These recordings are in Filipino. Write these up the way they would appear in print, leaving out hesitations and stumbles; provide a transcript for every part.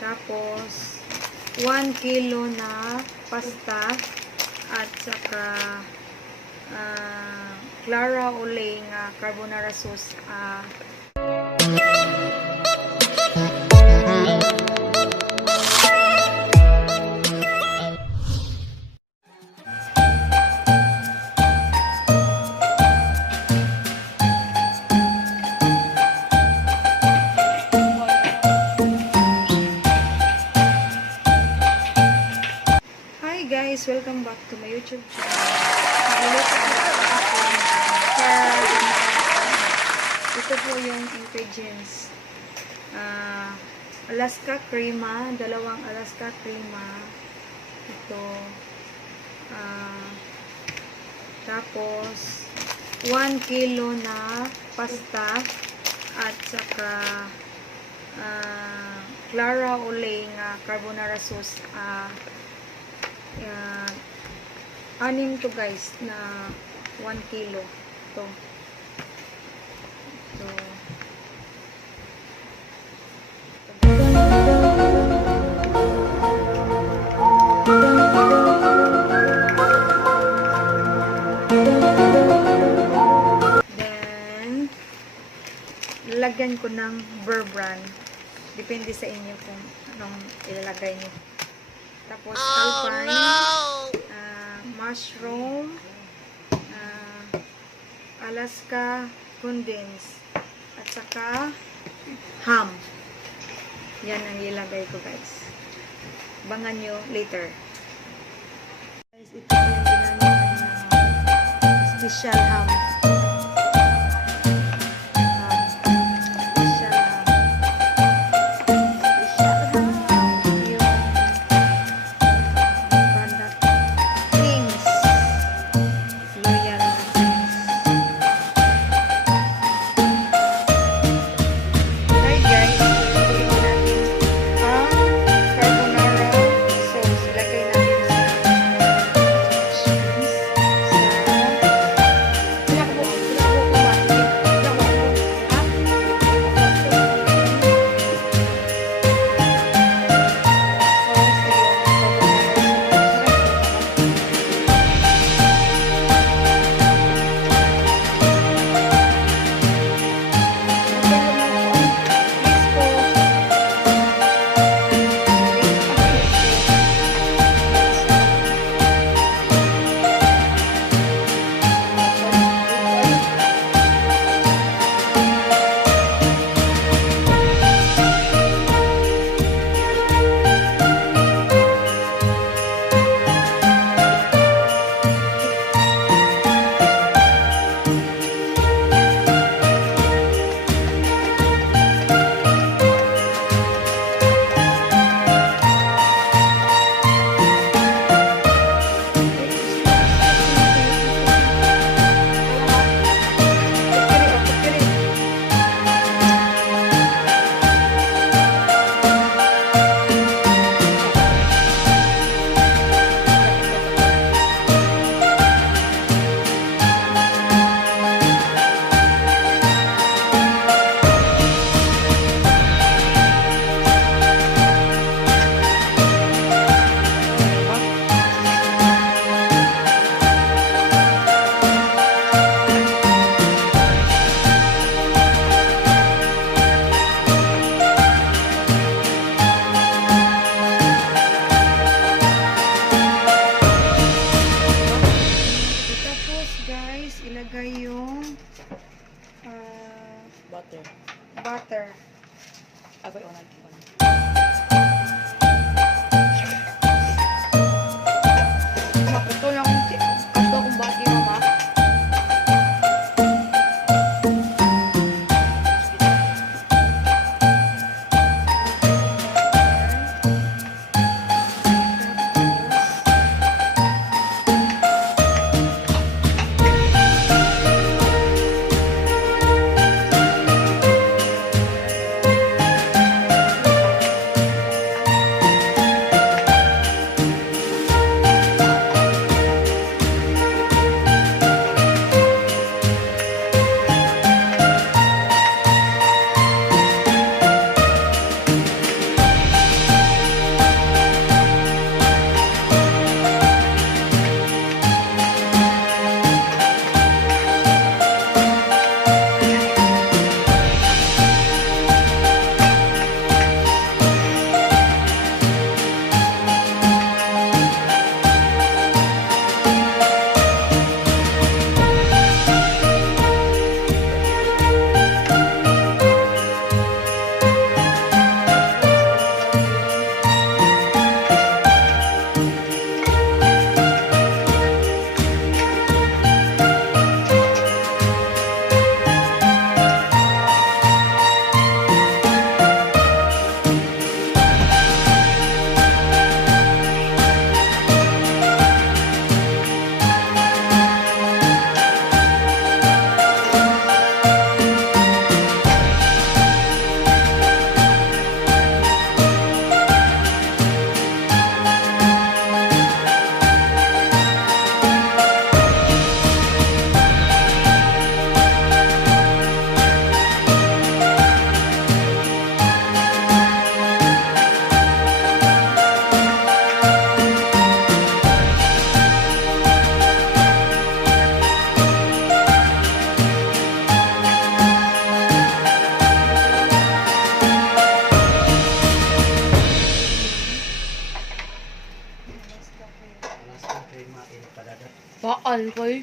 Tapos 1 kilo na pasta at saka clara ole nga carbonara sauce. Guys, welcome back to my YouTube channel. Ito po yung ingredients. Alaska crema, dalawang Alaska crema. Ito. Tapos 1 kilo na pasta at saka clara ole nga carbonara sauce. Anim to guys na 1 kilo to. Then lalagyan ko ng Beurre Brand, depende sa inyo kung anong ilalagay niyo. Tapos alpine, mushroom, Alaska condensed, at saka ham. Yan ang ilagay ko guys. Abangan nyo later. Guys, ito yung ginamit ng special ham. Ilagay yung butter. Abay, onan. Maputo lang kato kung bati mama. Baal ko eh.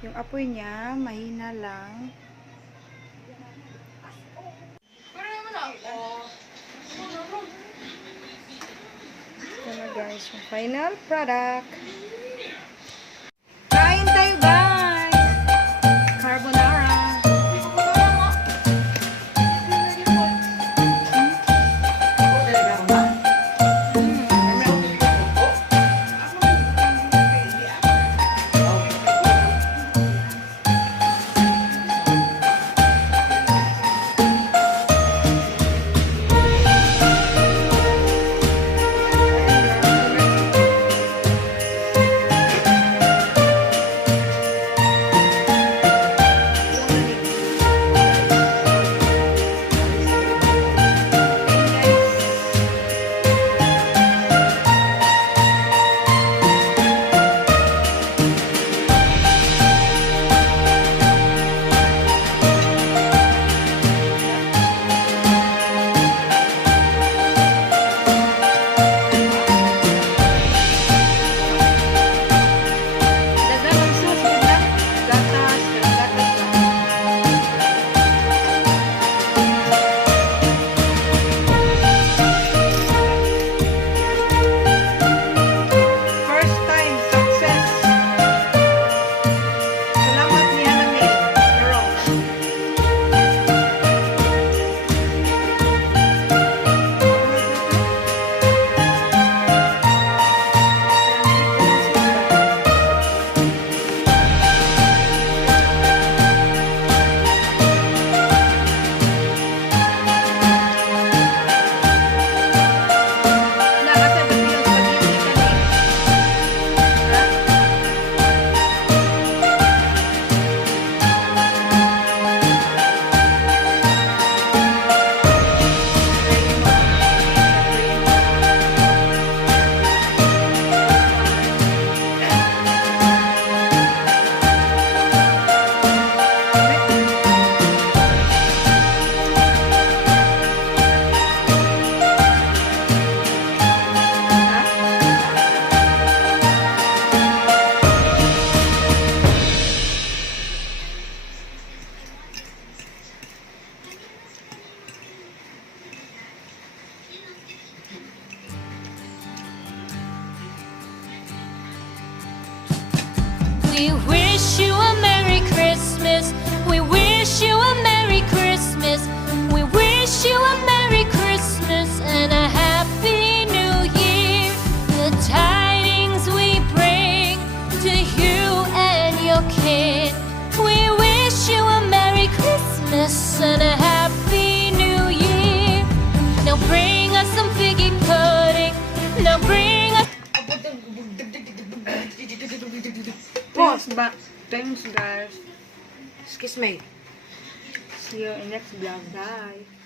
Yung apoy niya, mahina lang. Ito na guys, yung final product. Kain tayo guys! Carbonara. We wish you a Merry Christmas. We wish you a Merry Christmas. We wish you a Merry Christmas and a Happy New Year. The tidings we bring to you and your kid. We wish you a Merry Christmas and a Happy New Year. Now bring us some figgy pudding. Now bring us. Pause ba? Thanks guys. Excuse me. See you in next vlog. Bye.